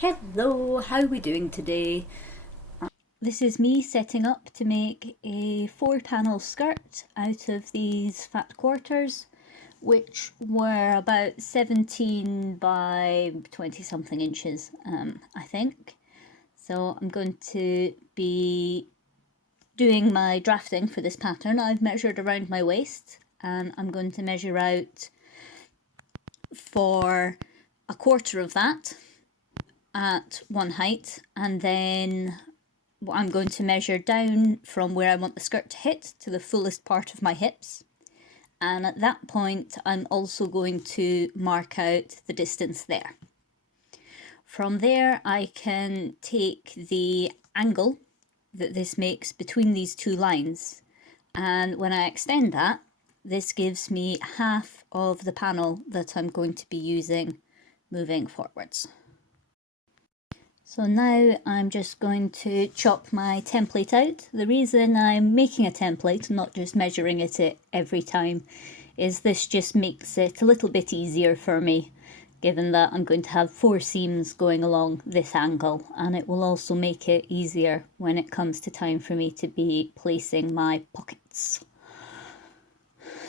Hello, how are we doing today? This is me setting up to make a 4-panel skirt out of these fat quarters, which were about 17 by 20 something inches, I think. So I'm going to be doing my drafting for this pattern. I've measured around my waist and I'm going to measure out for a quarter of that at one height, and then I'm going to measure down from where I want the skirt to hit to the fullest part of my hips, and at that point I'm also going to mark out the distance there. From there I can take the angle that this makes between these two lines, and when I extend that, this gives me half of the panel that I'm going to be using moving forwards. So now I'm just going to chop my template out. The reason I'm making a template, not just measuring it every time, is this just makes it a little bit easier for me, given that I'm going to have 4 seams going along this angle, and it will also make it easier when it comes to time for me to be placing my pockets.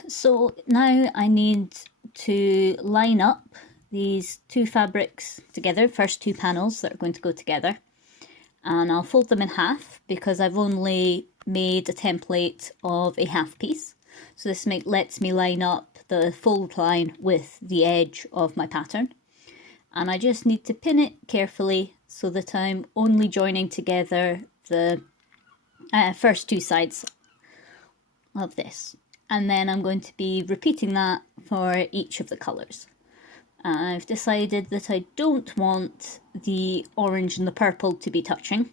So now I need to line up these 2 fabrics together, first 2 panels that are going to go together, and I'll fold them in half because I've only made a template of a half piece. So this lets me line up the fold line with the edge of my pattern, and I just need to pin it carefully so that I'm only joining together the first 2 sides of this, and then I'm going to be repeating that for each of the colours. I've decided that I don't want the orange and the purple to be touching,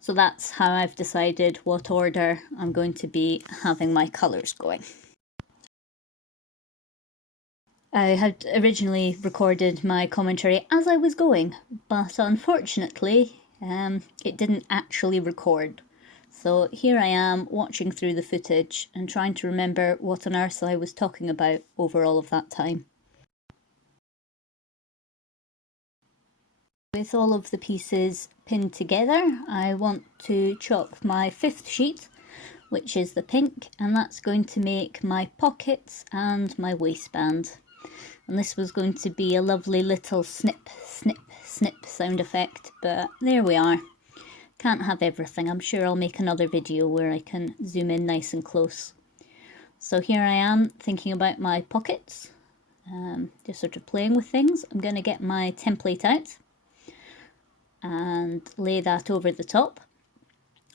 so that's how I've decided what order I'm going to be having my colours going. I had originally recorded my commentary as I was going, but unfortunately it didn't actually record. So here I am watching through the footage and trying to remember what on earth I was talking about over all of that time. With all of the pieces pinned together, I want to chop my 5th sheet, which is the pink, and that's going to make my pockets and my waistband. And this was going to be a lovely little snip, snip, snip sound effect, but there we are. Can't have everything. I'm sure I'll make another video where I can zoom in nice and close. So here I am thinking about my pockets, just sort of playing with things. I'm going to get my template out and lay that over the top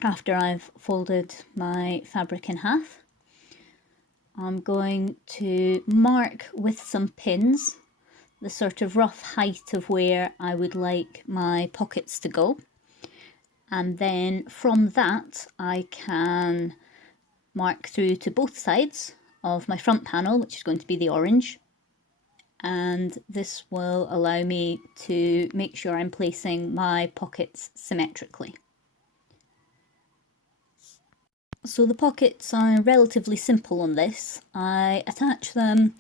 after I've folded my fabric in half. I'm going to mark with some pins the sort of rough height of where I would like my pockets to go, and then from that I can mark through to both sides of my front panel, which is going to be the orange, and this will allow me to make sure I'm placing my pockets symmetrically. So the pockets are relatively simple on this. I attach them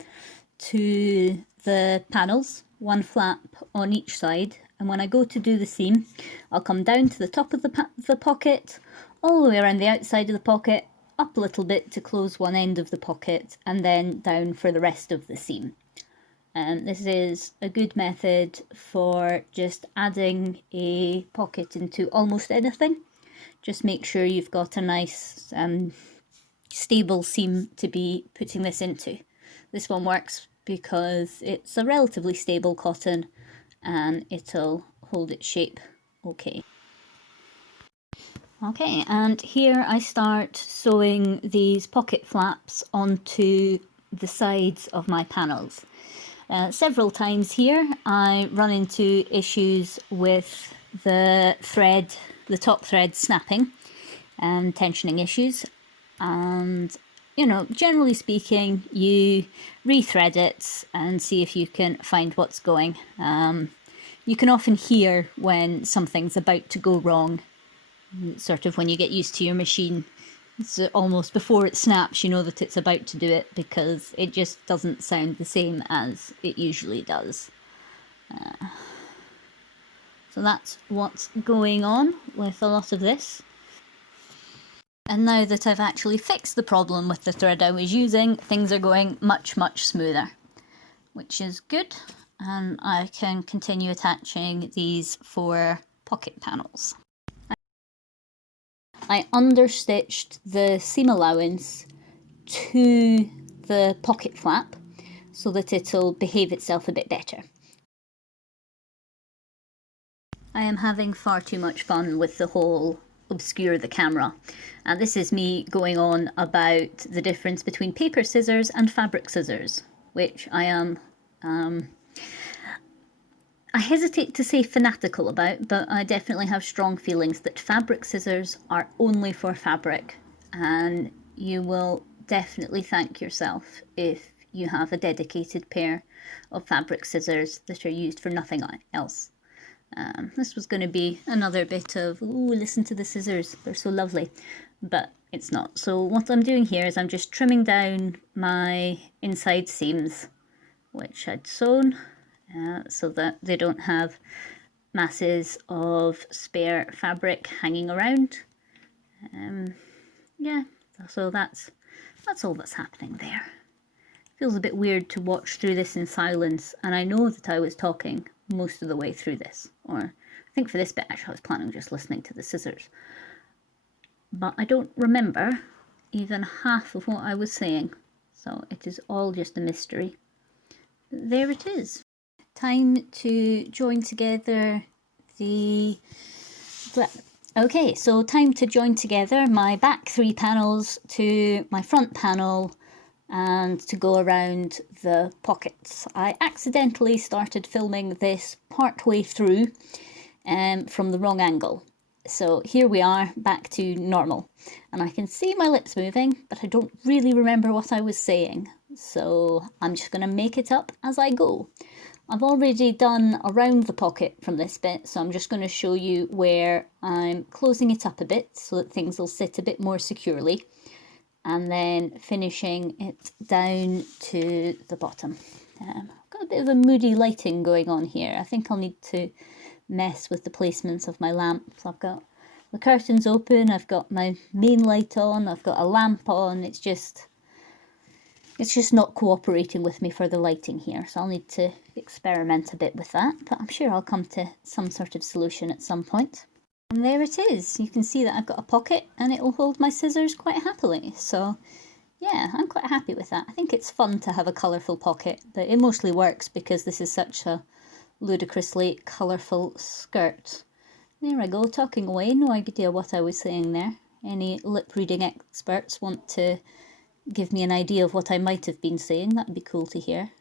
to the panels, one flap on each side, and when I go to do the seam, I'll come down to the top of the pocket, all the way around the outside of the pocket, up a little bit to close one end of the pocket, and then down for the rest of the seam. And this is a good method for just adding a pocket into almost anything. Just make sure you've got a nice stable seam to be putting this into. This one works because it's a relatively stable cotton and it'll hold its shape okay. Okay, and here I start sewing these pocket flaps onto the sides of my panels. Several times here I run into issues with the thread, the top thread snapping and tensioning issues, and you know, generally speaking, you rethread it and see if you can find what's going. You can often hear when something's about to go wrong, sort of when you get used to your machine. It's almost before it snaps, you know that it's about to do it, because it just doesn't sound the same as it usually does. So that's what's going on with a lot of this. And now that I've actually fixed the problem with the thread I was using, things are going much, much smoother, which is good. And I can continue attaching these 4 pocket panels. I understitched the seam allowance to the pocket flap so that it'll behave itself a bit better. I am having far too much fun with the whole obscure the camera, and this is me going on about the difference between paper scissors and fabric scissors, which I am I hesitate to say fanatical about, but I definitely have strong feelings that fabric scissors are only for fabric, and you will definitely thank yourself if you have a dedicated pair of fabric scissors that are used for nothing else. This was going to be another bit of, ooh, listen to the scissors, they're so lovely, but it's not. So what I'm doing here is I'm just trimming down my inside seams, which I'd sewn, so that they don't have masses of spare fabric hanging around. Yeah, so that's all that's happening there. Feels a bit weird to watch through this in silence, and I know that I was talking most of the way through this, or I think for this bit actually I was planning on just listening to the scissors, but I don't remember even half of what I was saying, so it is all just a mystery. There it is. Time to join together the... Okay, so time to join together my back 3 panels to my front panel and to go around the pockets. I accidentally started filming this part way through from the wrong angle. So here we are, back to normal. And I can see my lips moving, but I don't really remember what I was saying. So I'm just going to make it up as I go. I've already done around the pocket from this bit, so I'm just going to show you where I'm closing it up a bit so that things will sit a bit more securely, and then finishing it down to the bottom. I've got a bit of a moody lighting going on here. I think I'll need to mess with the placements of my lamps. I've got the curtains open, I've got my main light on, I've got a lamp on. It's just not cooperating with me for the lighting here, so I'll need to experiment a bit with that, but I'm sure I'll come to some sort of solution at some point. And there it is. You can see that I've got a pocket and it will hold my scissors quite happily, so yeah, I'm quite happy with that. I think it's fun to have a colourful pocket, but it mostly works because this is such a ludicrously colourful skirt. There I go, talking away, no idea what I was saying there. Any lip reading experts want to give me an idea of what I might have been saying, that'd be cool to hear.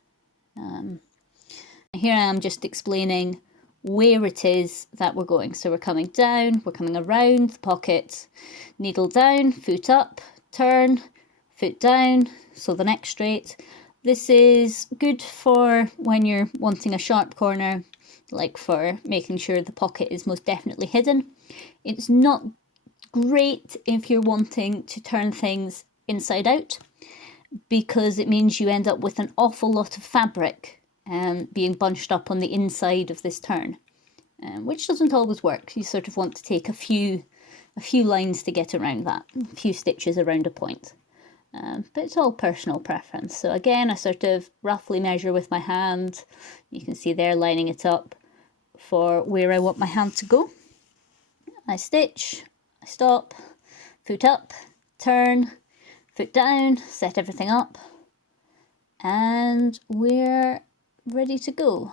Here I am just explaining where it is that we're going. So we're coming down, we're coming around the pocket, needle down, foot up, turn, foot down, so the neck straight. This is good for when you're wanting a sharp corner, like for making sure the pocket is most definitely hidden. It's not great if you're wanting to turn things inside out, because it means you end up with an awful lot of fabric being bunched up on the inside of this turn, which doesn't always work. You sort of want to take a few lines to get around that, a few stitches around a point. But it's all personal preference. So again, I sort of roughly measure with my hand. You can see there, lining it up for where I want my hand to go. I stitch, I stop, foot up, turn, foot down, set everything up, and we're ready to go.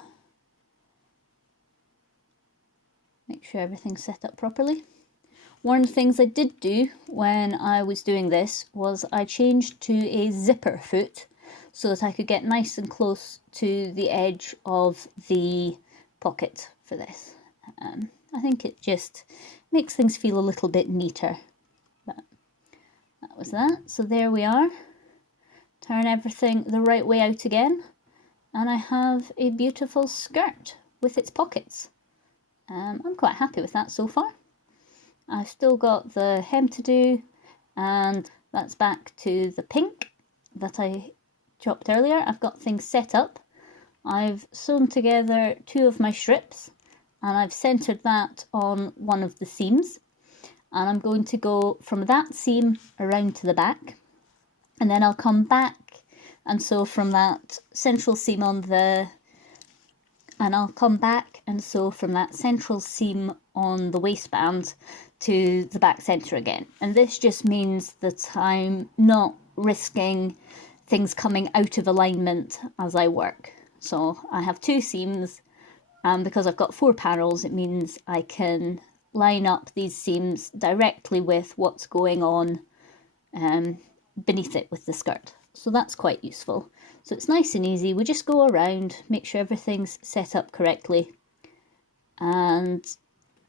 Make sure everything's set up properly. One of the things I did do when I was doing this was I changed to a zipper foot so that I could get nice and close to the edge of the pocket for this. I think it just makes things feel a little bit neater. But that was that. So there we are. Turn everything the right way out again, and I have a beautiful skirt with its pockets. I'm quite happy with that so far. I've still got the hem to do, and that's back to the pink that I chopped earlier. I've got things set up. I've sewn together 2 of my strips, and I've centered that on one of the seams, and I'm going to go from that seam around to the back, and then I'll come back and sew from that central seam on the, and I'll come back and sew from that central seam on the waistband to the back center again. And this just means that I'm not risking things coming out of alignment as I work. So I have two seams, and because I've got 4 panels, it means I can line up these seams directly with what's going on beneath it with the skirt. So that's quite useful. So it's nice and easy. We just go around, make sure everything's set up correctly, and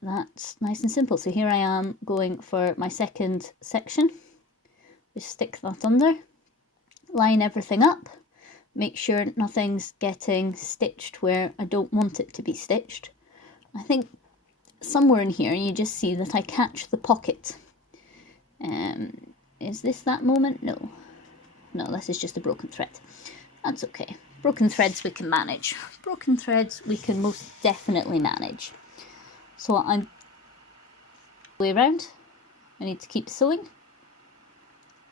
that's nice and simple. So here I am going for my second section. Just stick that under, line everything up, make sure nothing's getting stitched where I don't want it to be stitched. I think somewhere in here you just see that I catch the pocket. Is this that moment? No. No, this is just a broken thread. That's okay. Broken threads we can manage. Broken threads we can most definitely manage. So I'm way around. I need to keep sewing.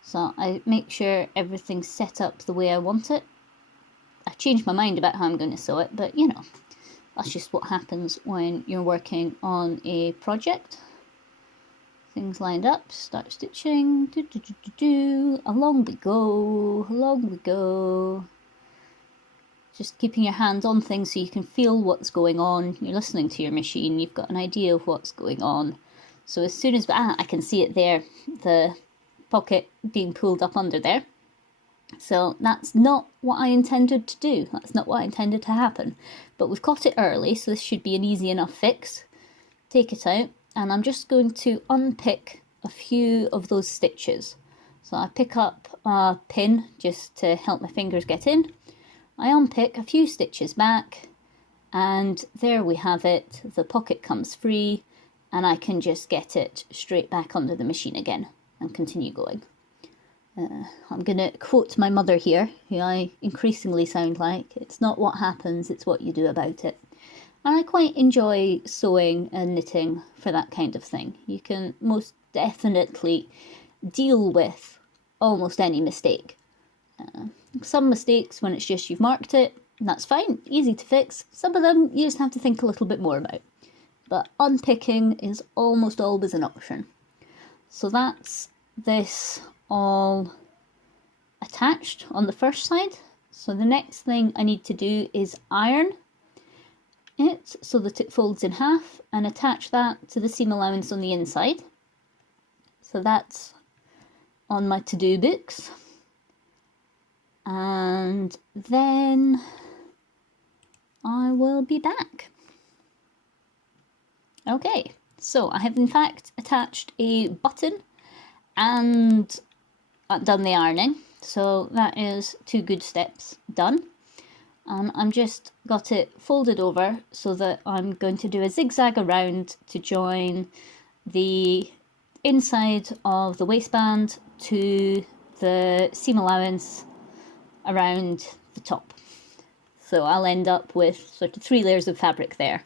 So I make sure everything's set up the way I want it. I changed my mind about how I'm going to sew it, but you know, that's just what happens when you're working on a project. Things lined up, start stitching, along we go, along we go. Just keeping your hands on things so you can feel what's going on. You're listening to your machine, you've got an idea of what's going on. So as soon as, I can see it there, the pocket being pulled up under there. So that's not what I intended to do. That's not what I intended to happen. But we've caught it early, so this should be an easy enough fix. Take it out, and I'm just going to unpick a few of those stitches. So I pick up a pin just to help my fingers get in. I unpick a few stitches back, and there we have it. The pocket comes free, and I can just get it straight back under the machine again and continue going. I'm going to quote my mother here, who I increasingly sound like. It's not what happens, it's what you do about it. And I quite enjoy sewing and knitting for that kind of thing. You can most definitely deal with almost any mistake. Some mistakes, when it's just you've marked it, that's fine, easy to fix. Some of them you just have to think a little bit more about. But unpicking is almost always an option. So that's this all attached on the first side. So the next thing I need to do is iron it so that it folds in half and attach that to the seam allowance on the inside. So that's on my to-do books. And then I will be back. Okay, so I have in fact attached a button and done the ironing, so that is 2 good steps done. And I'm just got it folded over so that I'm going to do a zigzag around to join the inside of the waistband to the seam allowance around the top. So I'll end up with sort of 3 layers of fabric there.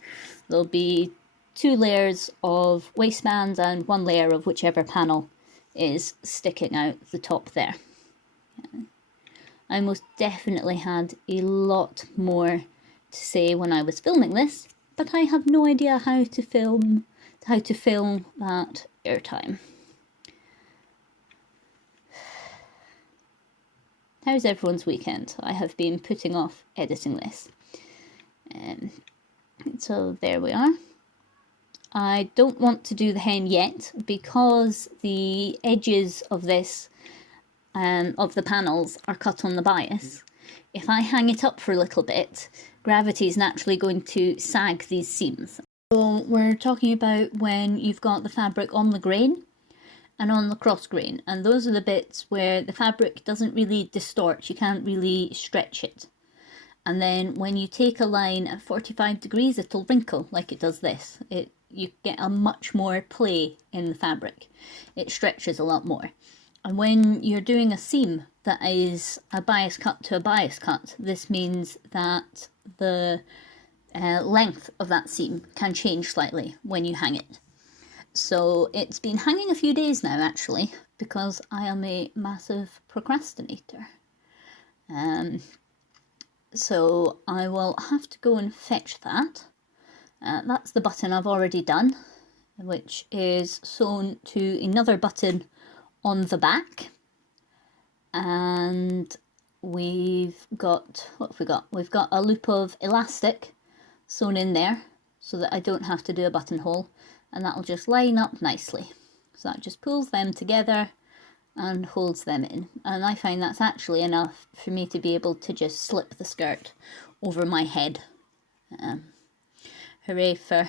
There'll be 2 layers of waistband and 1 layer of whichever panel is sticking out the top there. I most definitely had a lot more to say when I was filming this, but I have no idea how to film that airtime. How's everyone's weekend? I have been putting off editing this. So there we are. I don't want to do the hem yet because the edges of this, of the panels, are cut on the bias. If I hang it up for a little bit, gravity is naturally going to sag these seams. So we're talking about when you've got the fabric on the grain and on the cross grain, and those are the bits where the fabric doesn't really distort, you can't really stretch it. And then when you take a line at 45 degrees, it'll wrinkle like it does this. You get a much more play in the fabric. It stretches a lot more. And when you're doing a seam that is a bias cut to a bias cut, this means that the length of that seam can change slightly when you hang it. So it's been hanging a few days now actually, because I am a massive procrastinator. So I will have to go and fetch that. That's the button I've already done, which is sewn to another button on the back. And we've got, what have we got? We've got a loop of elastic sewn in there so that I don't have to do a buttonhole, and that'll just line up nicely. So that just pulls them together and holds them in, and I find that's actually enough for me to be able to just slip the skirt over my head. Hooray for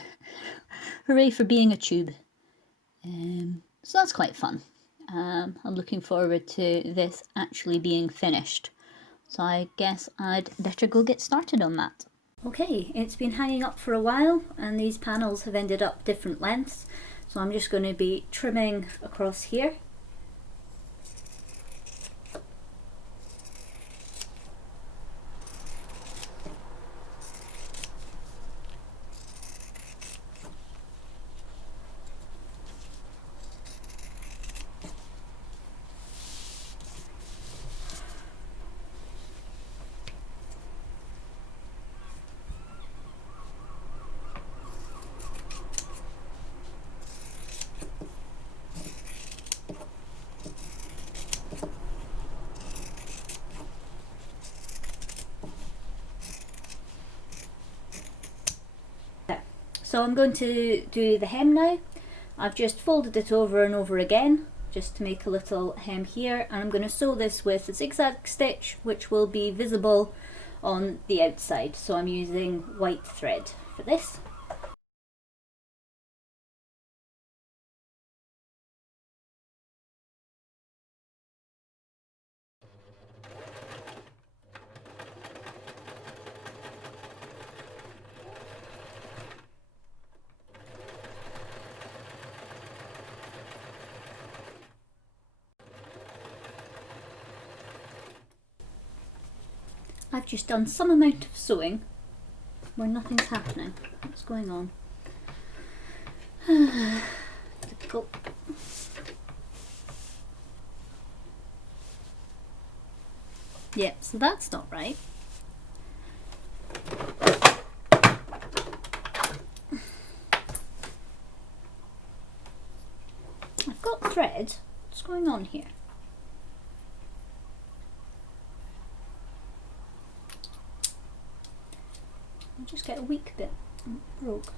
being a tube. So that's quite fun. I'm looking forward to this actually being finished, so I guess I'd better go get started on that. Okay, it's been hanging up for a while and these panels have ended up different lengths, so I'm just going to be trimming across here. So I'm going to do the hem now. I've just folded it over and over again just to make a little hem here, and I'm going to sew this with a zigzag stitch which will be visible on the outside. So I'm using white thread for this. I've just done some amount of sewing where nothing's happening. What's going on? Difficult. Yeah, so that's not right. I've got thread. What's going on here? I just get a weak bit and it broke.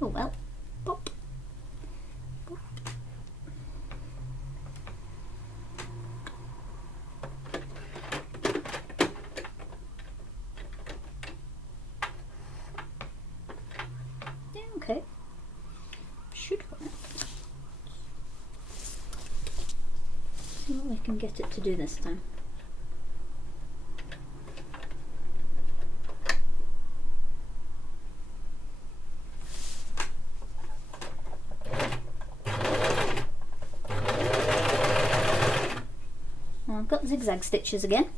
Oh well. Pop. Pop. Yeah, okay. Should work. See what I can get it to do this time. Well, I've got zigzag stitches again.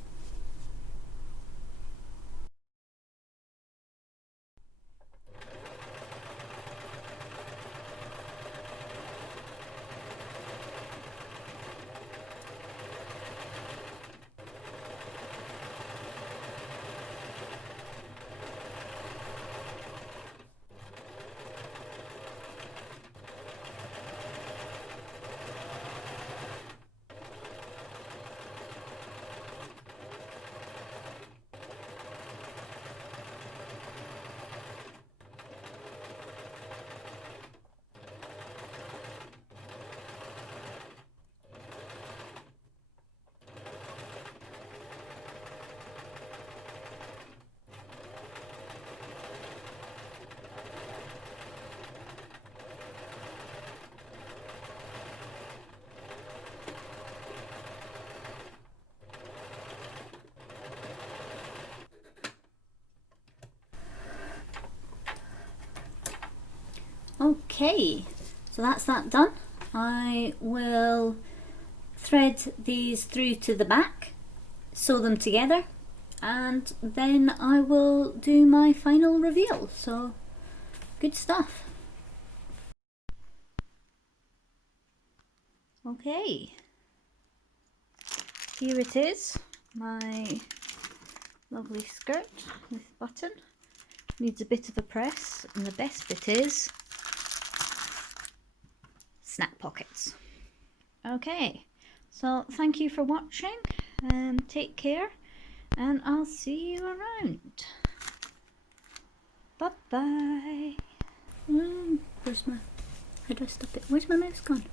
Okay, so that's that done. I will thread these through to the back, sew them together, and then I will do my final reveal. So good stuff. Okay, here it is, my lovely skirt with button. Needs a bit of a press, and the best bit is snap pockets. Okay, so thank you for watching, and take care, and I'll see you around. Bye bye. Where's my, how do I stop it? Where's my mouse gone?